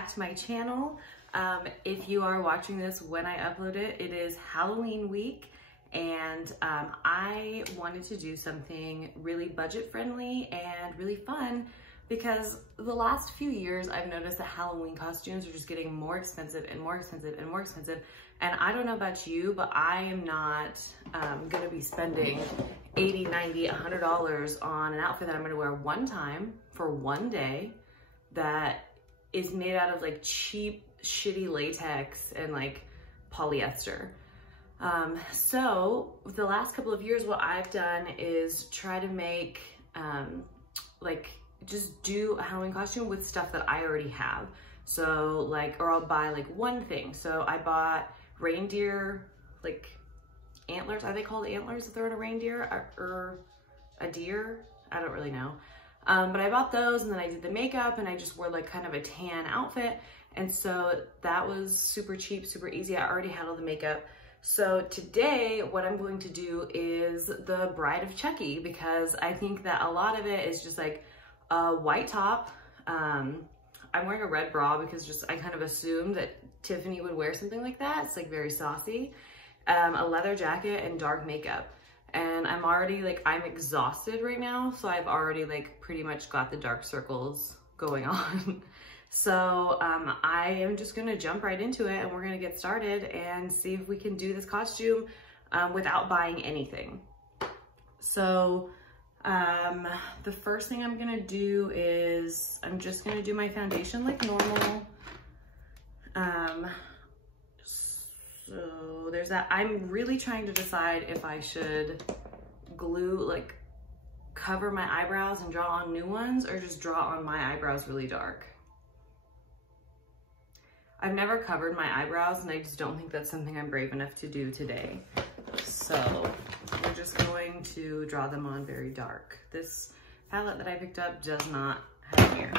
back to my channel. If you are watching this when I upload it, it is Halloween week, and I wanted to do something really budget friendly and really fun because the last few years I've noticed that Halloween costumes are just getting more expensive and more expensive and more expensive. And I don't know about you, but I am not gonna be spending $80, $90, $100 on an outfit that I'm gonna wear one time for one day that is made out of like cheap, shitty latex and like polyester. So the last couple of years, what I've done is try to make, like just do a Halloween costume with stuff that I already have. So like, or I'll buy like one thing. So I bought reindeer, like antlers. Are they called antlers if they're on a reindeer or a deer? I don't really know. But I bought those, and then I did the makeup, and I just wore like kind of a tan outfit. And so that was super cheap, super easy. I already had all the makeup. So today what I'm going to do is the Bride of Chucky, because I think that a lot of it is just like a white top. I'm wearing a red bra because just I kind of assumed that Tiffany would wear something like that. It's like very saucy. A leather jacket and dark makeup. And I'm already like, I'm exhausted right now. So I've already like pretty much got the dark circles going on. So I am just gonna jump right into it, and we're gonna get started and see if we can do this costume without buying anything. So the first thing I'm gonna do is I'm just gonna do my foundation like normal. So there's that. I'm really trying to decide if I should glue, like cover my eyebrows and draw on new ones, or just draw on my eyebrows really dark. I've never covered my eyebrows, and I just don't think that's something I'm brave enough to do today. So we're just going to draw them on very dark. This palette that I picked up does not have mirror.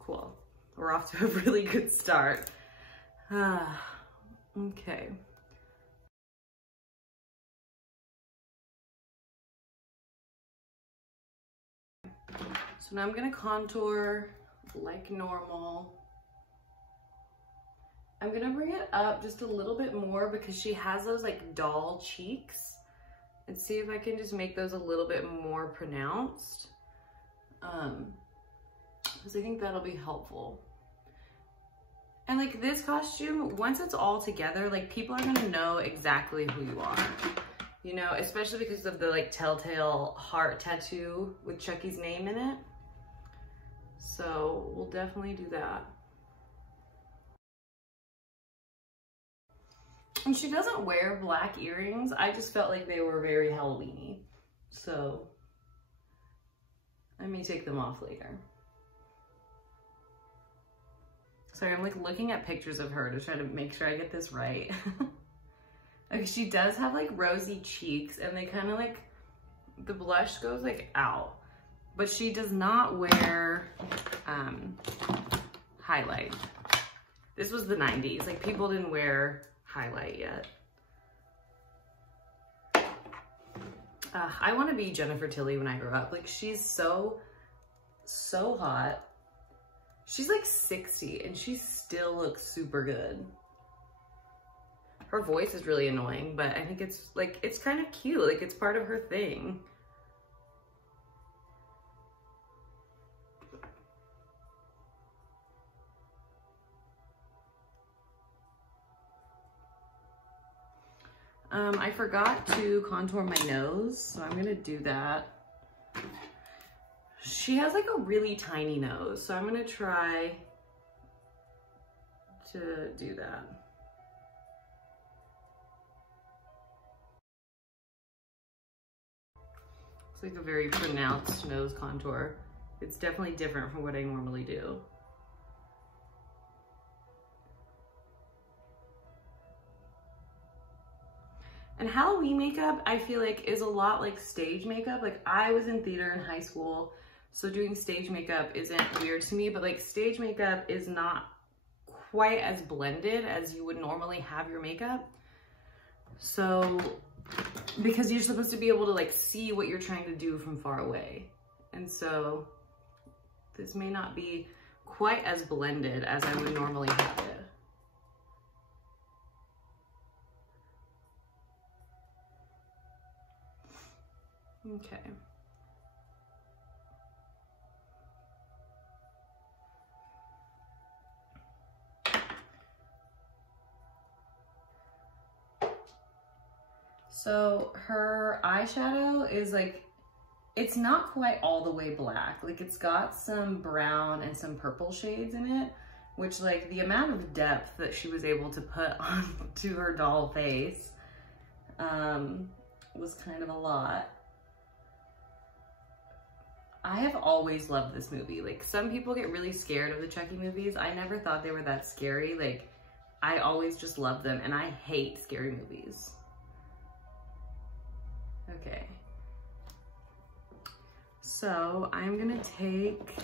Cool. We're off to a really good start. Okay. So now I'm gonna contour like normal. I'm gonna bring it up just a little bit more because she has those like doll cheeks, and see if I can just make those a little bit more pronounced. Because I think that'll be helpful. And like this costume, once it's all together, like people are gonna know exactly who you are. You know, especially because of the like telltale heart tattoo with Chucky's name in it. So we'll definitely do that. And she doesn't wear black earrings. I just felt like they were very Halloween-y. So let me take them off later. Sorry, I'm like looking at pictures of her to try to make sure I get this right. Okay, she does have like rosy cheeks, and they kind of like, the blush goes like out, but she does not wear highlight. This was the 90s. Like people didn't wear highlight yet. I want to be Jennifer Tilly when I grow up. Like she's so hot. She's like 60 and she still looks super good. Her voice is really annoying, but I think it's like, it's kind of cute. Like it's part of her thing. I forgot to contour my nose, so I'm gonna do that. She has like a really tiny nose, so I'm gonna try to do that. It's like a very pronounced nose contour. It's definitely different from what I normally do. And Halloween makeup, I feel like, is a lot like stage makeup. Like I was in theater in high school, so doing stage makeup isn't weird to me, but like stage makeup is not quite as blended as you would normally have your makeup. So, because you're supposed to be able to like see what you're trying to do from far away. And so this may not be quite as blended as I would normally have it. Okay. So her eyeshadow is like, it's not quite all the way black. Like it's got some brown and some purple shades in it, which like the amount of depth that she was able to put onto her doll face was kind of a lot. I have always loved this movie. Like some people get really scared of the Chucky movies. I never thought they were that scary. Like I always just loved them, and I hate scary movies. Okay. So I'm gonna take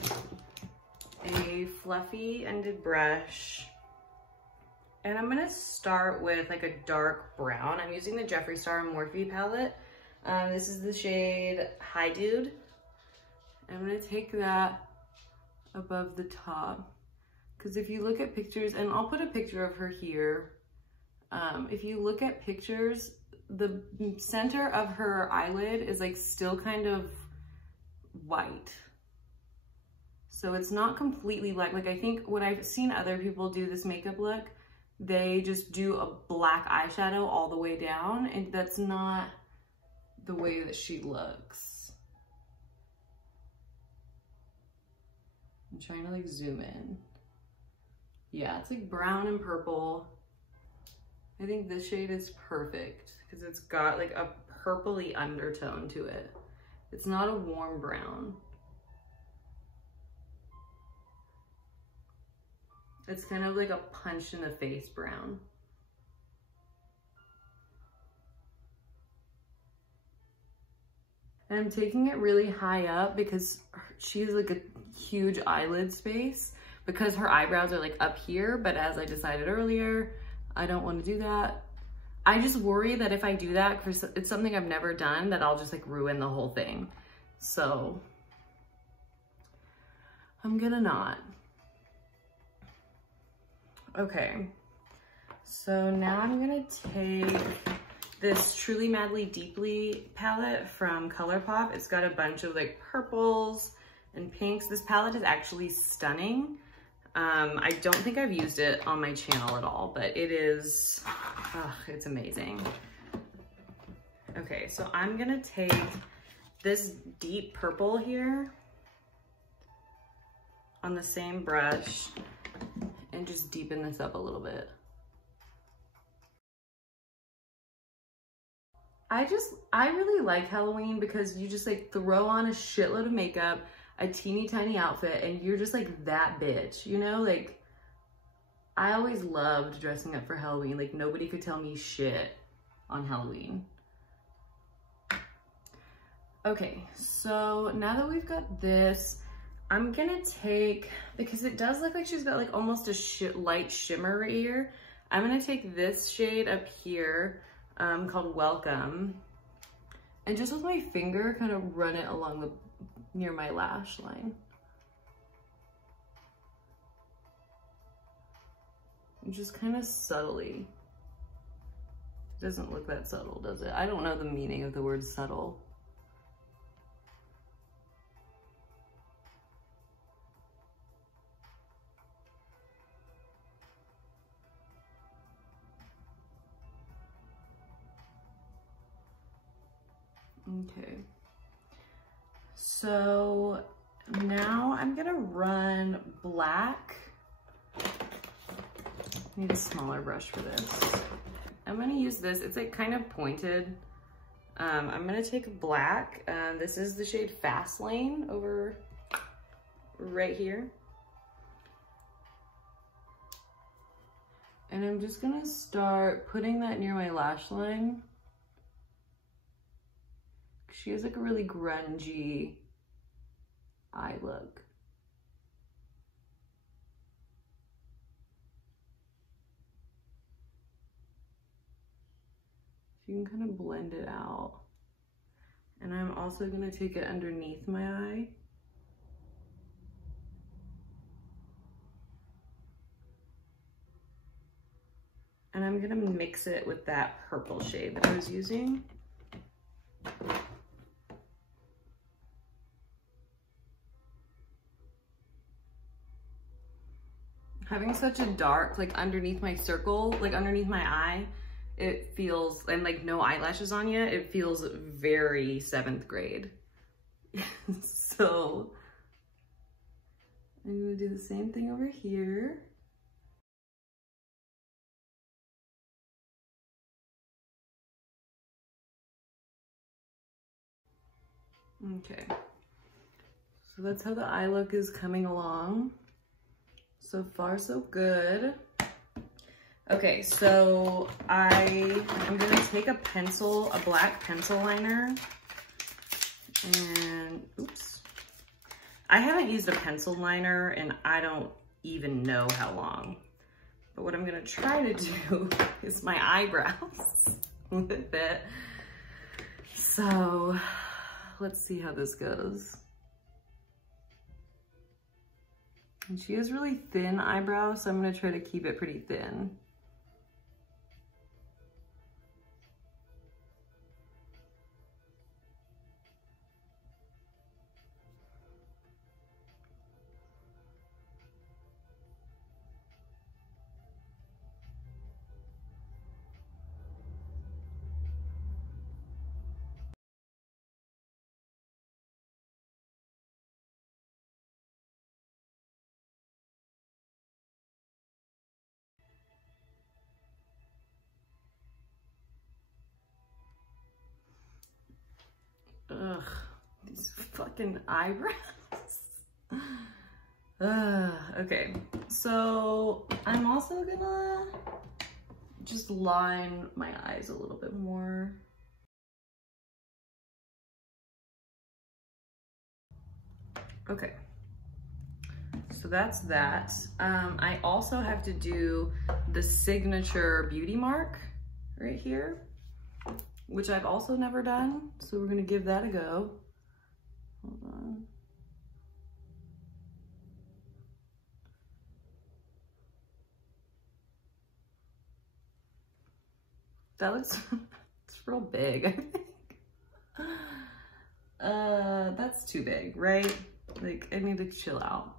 a fluffy ended brush, and I'm gonna start with like a dark brown. I'm using the Jeffree Star Morphe palette. This is the shade Hi Dude. I'm gonna take that above the top, because if you look at pictures, and I'll put a picture of her here. If you look at pictures, the center of her eyelid is like still kind of white. So it's not completely black. Like I think what I've seen other people do this makeup look, they just do a black eyeshadow all the way down, and that's not the way that she looks. I'm trying to like zoom in. Yeah, it's like brown and purple. I think this shade is perfect because it's got like a purpley undertone to it. It's not a warm brown. It's kind of like a punch in the face brown. And I'm taking it really high up because she has like a huge eyelid space, because her eyebrows are like up here, but as I decided earlier, I don't want to do that. I just worry that if I do that, because it's something I've never done, that I'll just like ruin the whole thing. So I'm gonna not. Okay, so now I'm gonna take this Truly Madly Deeply palette from ColourPop. It's got a bunch of like purples and pinks. This palette is actually stunning. I don't think I've used it on my channel at all, but it is, it's amazing. Okay, so I'm gonna take this deep purple here on the same brush and just deepen this up a little bit. I really like Halloween because you just like throw on a shitload of makeup, a teeny tiny outfit, and you're just like that bitch, you know? Like, I always loved dressing up for Halloween. Like, nobody could tell me shit on Halloween. Okay, so now that we've got this, I'm gonna take, because it does look like she's got like almost a light shimmer right here, I'm gonna take this shade up here, called Welcome, and just with my finger kind of run it along the near my lash line. And just kind of subtly. It doesn't look that subtle, does it? I don't know the meaning of the word subtle. Okay, so now I'm gonna run black. I need a smaller brush for this. I'm gonna use this, it's like kind of pointed. I'm gonna take black. This is the shade Fast Lane over right here. And I'm just gonna start putting that near my lash line. She has like a really grungy eye look. You can kind of blend it out. And I'm also gonna take it underneath my eye. And I'm gonna mix it with that purple shade that I was using. Having such a dark, like underneath my circle, like underneath my eye, it feels, and like no eyelashes on yet, it feels very 7th grade. So I'm gonna do the same thing over here. Okay, so that's how the eye look is coming along. So far, so good. Okay, so I'm gonna take a pencil, a black pencil liner, and oops. I haven't used a pencil liner and I don't even know how long. But what I'm gonna try to do is my eyebrows with it. So let's see how this goes. And she has really thin eyebrows, so I'm gonna try to keep it pretty thin. Ugh, these fucking eyebrows. Okay, so I'm also gonna just line my eyes a little bit more. Okay, so that's that. I also have to do the signature beauty mark right here, which I've also never done. So we're gonna give that a go. Hold on. That looks, it's real big, I think. That's too big, right? Like, I need to chill out.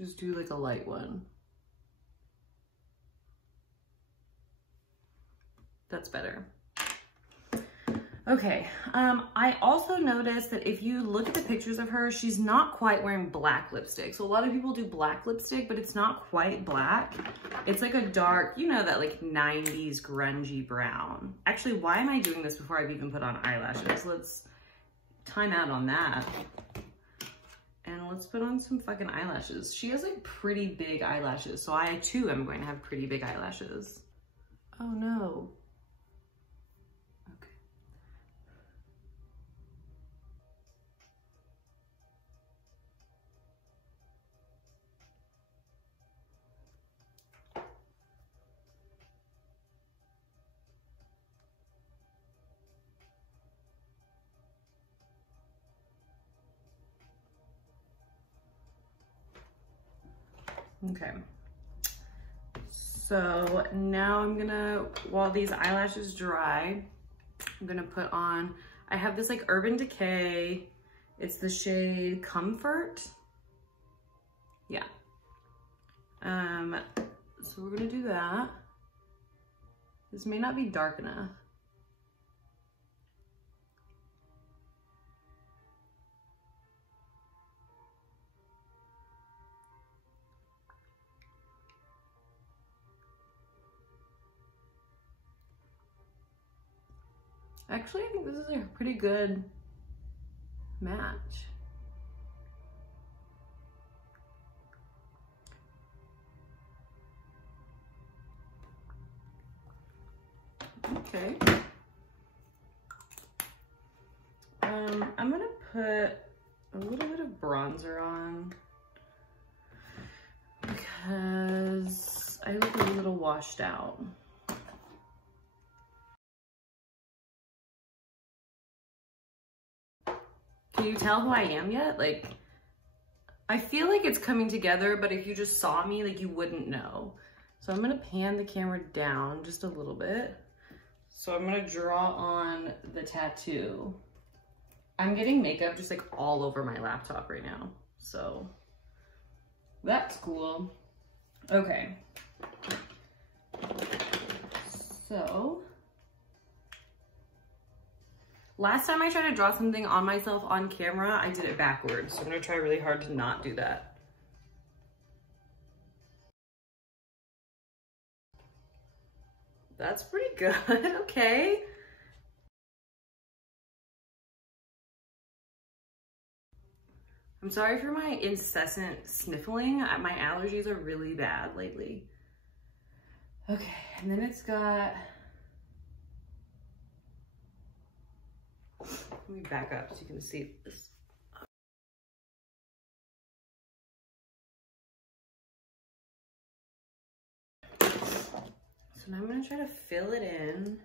Just do like a light one. That's better. Okay, I also noticed that if you look at the pictures of her, she's not quite wearing black lipstick. So a lot of people do black lipstick, but it's not quite black. It's like a dark, you know, that like 90s grungy brown. Actually, why am I doing this before I've even put on eyelashes? Let's time out on that. And let's put on some fucking eyelashes. She has like pretty big eyelashes, so I too am going to have pretty big eyelashes. Oh no. Okay, so now I'm gonna, while these eyelashes dry, I'm gonna put on, I have this like Urban Decay, it's the shade Comfort. Yeah. So we're gonna do that. This may not be dark enough. Actually, I think this is a pretty good match. Okay. I'm gonna put a little bit of bronzer on because I look a little washed out. Can Can you tell who I am yet? Like, I feel like it's coming together, but if you just saw me, like, you wouldn't know. So I'm gonna pan the camera down just a little bit. So I'm gonna draw on the tattoo. I'm getting makeup just like all over my laptop right now. So that's cool. Okay. So last time I tried to draw something on myself on camera, I did it backwards. So I'm gonna try really hard to not do that. That's pretty good, okay. I'm sorry for my incessant sniffling. My allergies are really bad lately. Okay, and then it's got, let me back up so you can see this. So now I'm gonna try to fill it in.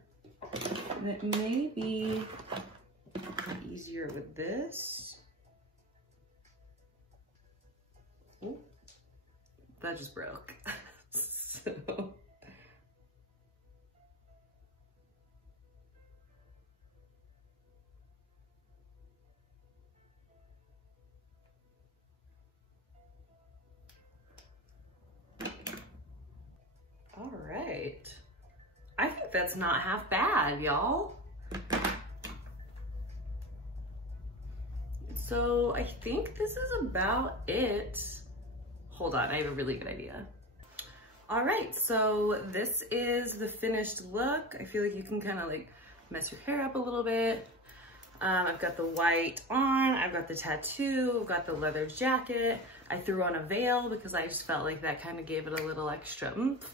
And it may be easier with this. Oh, that just broke. So. All right. I think that's not half bad, y'all. So I think this is about it. Hold on, I have a really good idea. All right, so this is the finished look. I feel like you can kind of like mess your hair up a little bit. I've got the white on, I've got the tattoo, I've got the leather jacket. I threw on a veil because I just felt like that kind of gave it a little extra oomph.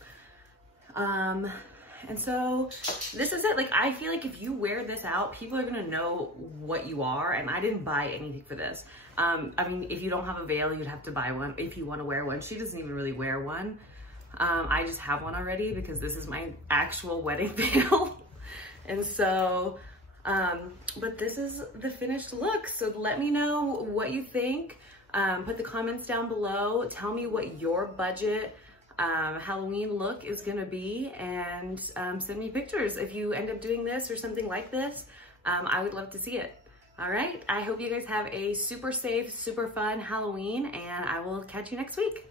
And so this is it. Like, I feel like if you wear this out, people are gonna know what you are, and I didn't buy anything for this. I mean, if you don't have a veil, you'd have to buy one if you want to wear one. She doesn't even really wear one. I just have one already because this is my actual wedding veil. And so, but this is the finished look. So let me know what you think. Put the comments down below. Tell me what your budget Halloween look is gonna be, and send me pictures if you end up doing this or something like this. I would love to see it. All right, I hope you guys have a super safe, super fun Halloween, and I will catch you next week.